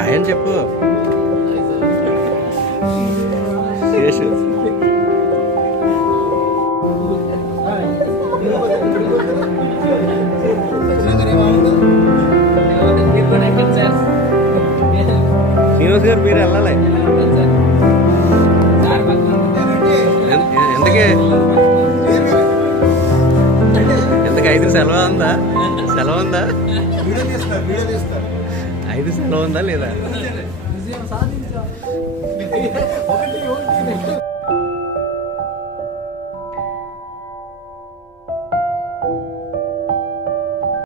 ఆయన చెప్పు శ్రీనివాస్ గారు మీరు వెళ్ళాలి ఎందుకే ఎందుకు 5 సెలవు ఉందా? సెలవు ఉందా? 5 సెలవు ఉందా లేదా?